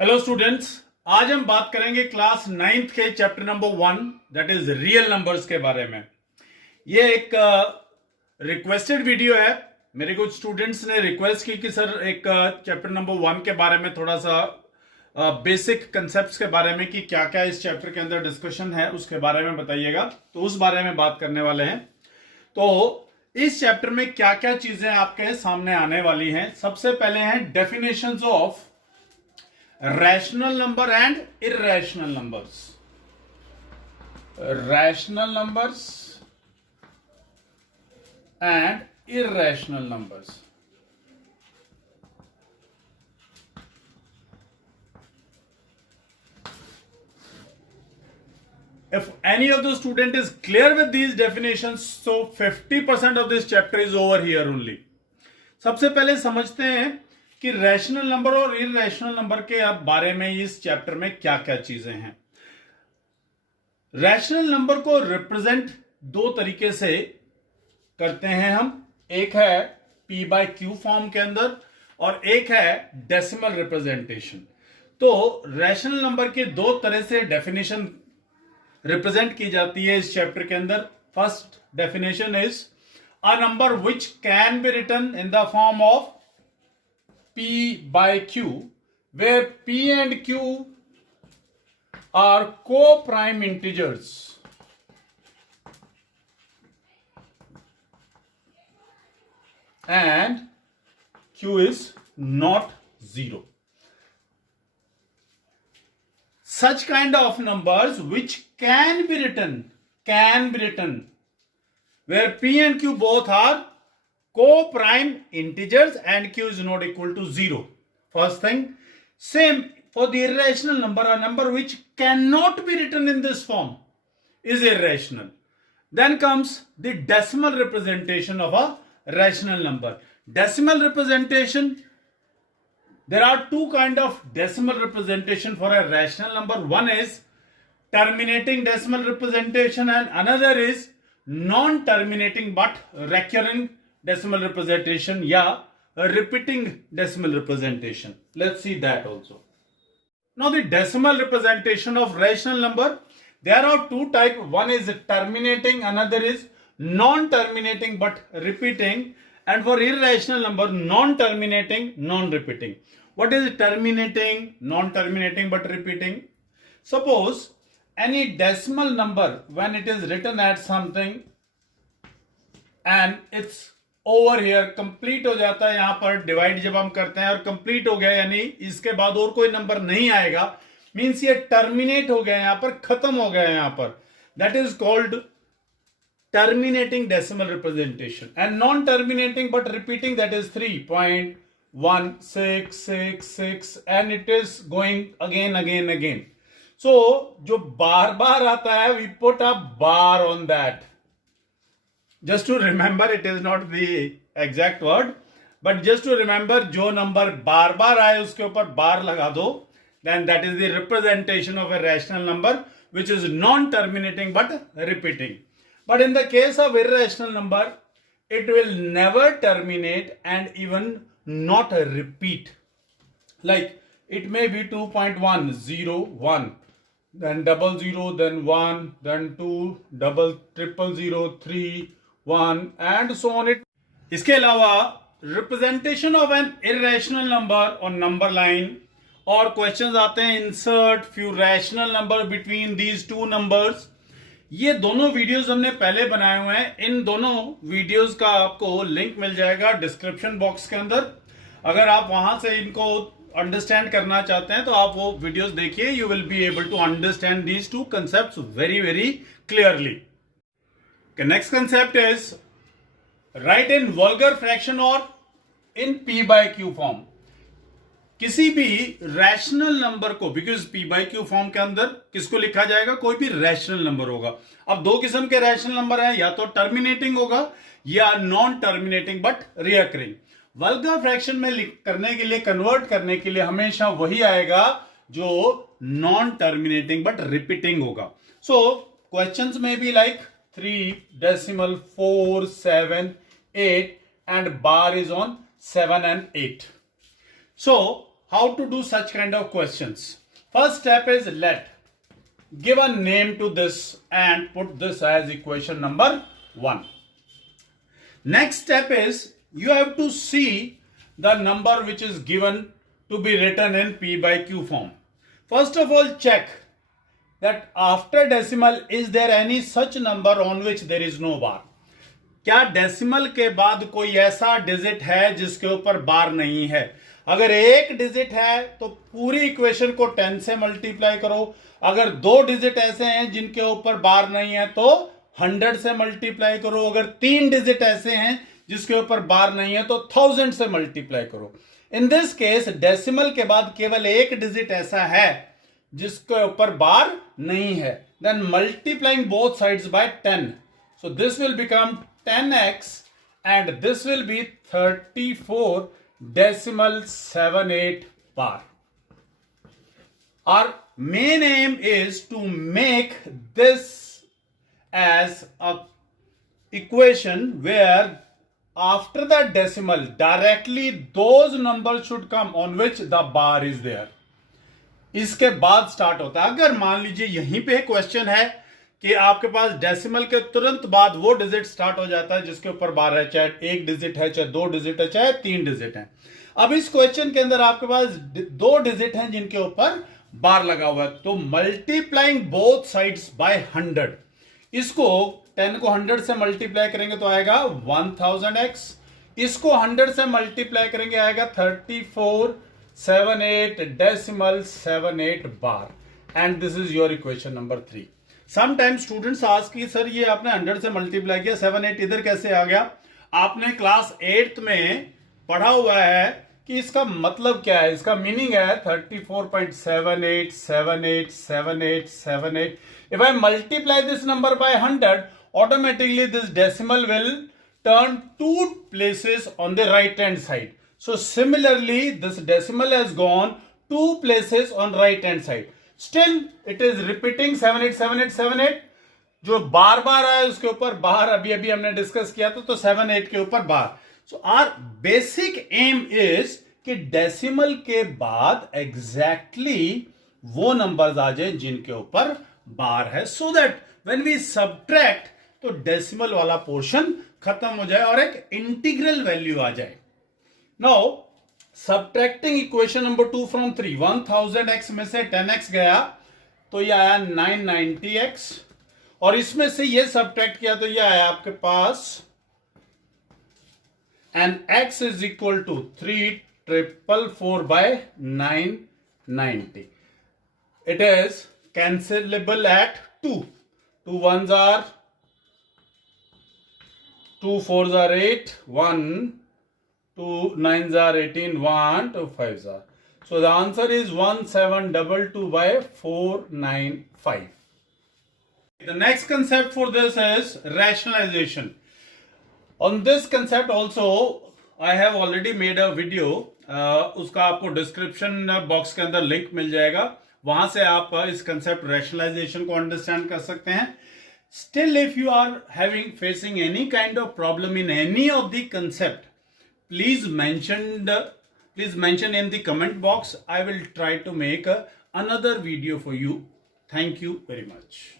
Hello students, आज हम बात करेंगे क्लास 9th के chapter number 1 that is real numbers के बारे में। ये एक रिक्वेस्टेड वीडियो है। मेरे कुछ स्टूडेंट्स ने रिक्वेस्ट की कि सर एक चैप्टर नंबर 1 के बारे में थोड़ा सा बेसिक कंसेप्ट्स के बारे में कि क्या क्या इस चैप्टर के अंदर डिस्कशन है उसके बारे में बताइएगा। तो उस बारे में बात करने वाले हैं। तो इस चैप्टर में क्या क्या चीजें आपके सामने आने वाली हैं। सबसे पहले हैं definitions of rational number and irrational numbers. Rational numbers and irrational numbers. If any of the student is clear with these definitions, so 50% of this chapter is over here only. सबसे पहले समझते हैं कि रैशनल नंबर और irrational number के बारे में इस चैप्टर में क्या क्या चीजें हैं। रैशनल नंबर को रिप्रेजेंट दो तरीके से करते हैं हम। एक है पी बाय क्यू फॉर्म के अंदर और एक है डेसिमल रिप्रेजेंटेशन। तो रैशनल नंबर के दो तरह से डेफिनेशन रिप्रेजेंट की जाती है इस चैप्टर के अंदर। First definition is a number which can be written in the form of P by Q, where P and Q are co-prime integers and Q is not zero. Such kind of numbers which can be written where P and Q both are co-prime integers and Q is not equal to 0. First thing. Same for the irrational number. A number which cannot be written in this form is irrational. Then comes the decimal representation of a rational number. Decimal representation, there are two kinds of decimal representation for a rational number. One is terminating decimal representation and another is non-terminating but recurring decimal representation या repeating decimal representation. Let's see that also. Now the decimal representation of rational number, there are two types. One is terminating, another is non-terminating but repeating. And for irrational number, non-terminating, non-repeating. What is terminating, non-terminating but repeating? Suppose any decimal number when it is written at something and it's over here complete हो जाता है। यहां पर divide जब हम करते हैं और कंप्लीट हो गया यानी इसके बाद और कोई नंबर नहीं आएगा, मींस ये टर्मिनेट हो गया, यहां पर खत्म हो गया यहां पर, that is called terminating decimal representation. And non terminating but repeating, that is 3.1666 and it is going again again again. So जो बार बार आता है, we put a bar on that. Just to remember, it is not the exact word, but just to remember, जो number बार बार आए उसके ऊपर बार लगा दो, then that is the representation of a rational number which is non-terminating but repeating. But in the case of irrational number, it will never terminate and even not repeat. Like it may be 2.101, then 00, then 1, then 2, double, triple 0, 3, 1 and so on it. इसके अलावा representation of an irrational number और number line और questions आते हैं insert few rational number between these two numbers. ये दोनों videos हमने पहले बनाए हुए हैं। इन दोनों वीडियोस का आपको लिंक मिल जाएगा डिस्क्रिप्शन बॉक्स के अंदर। अगर आप वहां से इनको अंडरस्टैंड करना चाहते हैं तो आप वो वीडियोस देखिए। You will be able to understand these two concepts very very clearly. The next concept is write in vulgar fraction or in P by Q form. किसी भी रैशनल नंबर को, because P by Q form के अंदर किसको लिखा जाएगा, कोई भी रैशनल नंबर होगा। अब दो किस्म के रैशनल नंबर हैं, या तो टर्मिनेटिंग होगा या non terminating but recurring. Vulgar fraction में करने के लिए, कन्वर्ट करने के लिए हमेशा वही आएगा जो नॉन टर्मिनेटिंग बट रिपीटिंग होगा। सो क्वेश्चंस में भी like 3.478 and bar is on 7 and 8. So how to do such kind of questions. First step is let. Give a name to this and put this as equation number 1. Next step is you have to see the number which is given to be written in P by Q form. First of all, check that after decimal is there any such number on which there is no bar. क्या decimal के बाद कोई ऐसा digit है जिसके ऊपर bar नहीं है? अगर एक डिजिट है तो पूरी इक्वेशन को 10 से मल्टीप्लाई करो. अगर 2 डिजिट ऐसे हैं जिनके ऊपर बार नहीं है तो 100 से मल्टीप्लाई करो. अगर 3 डिजिट ऐसे हैं जिसके ऊपर बार नहीं है तो 1000 से मल्टीप्लाई करो. इन दिस केस डेसिमल के बाद केवल एक डिजिट ऐसा है जिसके ऊपर बार नहीं है. Then multiplying both sides by 10. So this will become 10x and this will be 34.78 bar. Our main aim is to make this as a equation where after the decimal directly those numbers should come on which the bar is there. इसके बाद start होता है. अगर मान लीजिए यहीं पे question है कि आपके पास डेसिमल के तुरंत बाद वो डिजिट स्टार्ट हो जाता है जिसके ऊपर बार है, चाहे एक डिजिट है, चाहे 2 डिजिट है, चाहे 3 डिजिट है. अब इस क्वेश्चन के अंदर आपके पास 2 डिजिट हैं जिनके ऊपर बार लगा हुआ है. तो मल्टीप्लाइंग बोथ साइड्स बाय 100. इसको 10 को 100 से मल्टीप्लाई करेंगे तो आएगा 1000x. इसको 100 से मल्टीप्लाई करेंगे आएगा 34.78 bar. And this is your equation number 3. Sometimes students ask कि सर ये आपने 100 से मल्टीप्लाई किया, 78 इधर कैसे आ गया? आपने क्लास 8th में पढ़ा हुआ है कि इसका मतलब क्या है. इसका मीनिंग है 34.78787878. If I multiply this number by 100, automatically this decimal will turn 2 places on the right hand side. So similarly, this decimal has gone 2 places on right hand side. Still it is repeating 787878. जो बार बार आया उसके ऊपर बार अभी अभी हमने discuss किया था, तो 78 के ऊपर bar. So our basic aim इज कि डेसिमल के बाद एग्जैक्टली वो नंबर्स आ जाए जिनके ऊपर बार है, so that when we subtract तो डेसिमल वाला पोर्शन खत्म हो जाए और एक इंटीग्रल वैल्यू आ जाए. Now subtracting equation number 2 from 3. 1000x में से 10x गया तो ये आया 990x, और इसमें से ये सबट्रैक्ट किया तो ये आया आपके पास and x is equal to 3444 by 990. It is cancellable at 2. 2 1s are 2 4s are 8, 1 2 9s are 18, 1 2 5s are. So the answer is 1722 by 495. The next concept for this is rationalization. On this concept also I have already made a video. उसका आपको description box के अंदर link मिल जाएगा, वहां से आप इस concept rationalisation को अंडरस्टैंड कर सकते हैं. Still, if you are facing any kind of problem in any of the concept, please mention in the comment box. I will try to make another video for you. Thank you very much.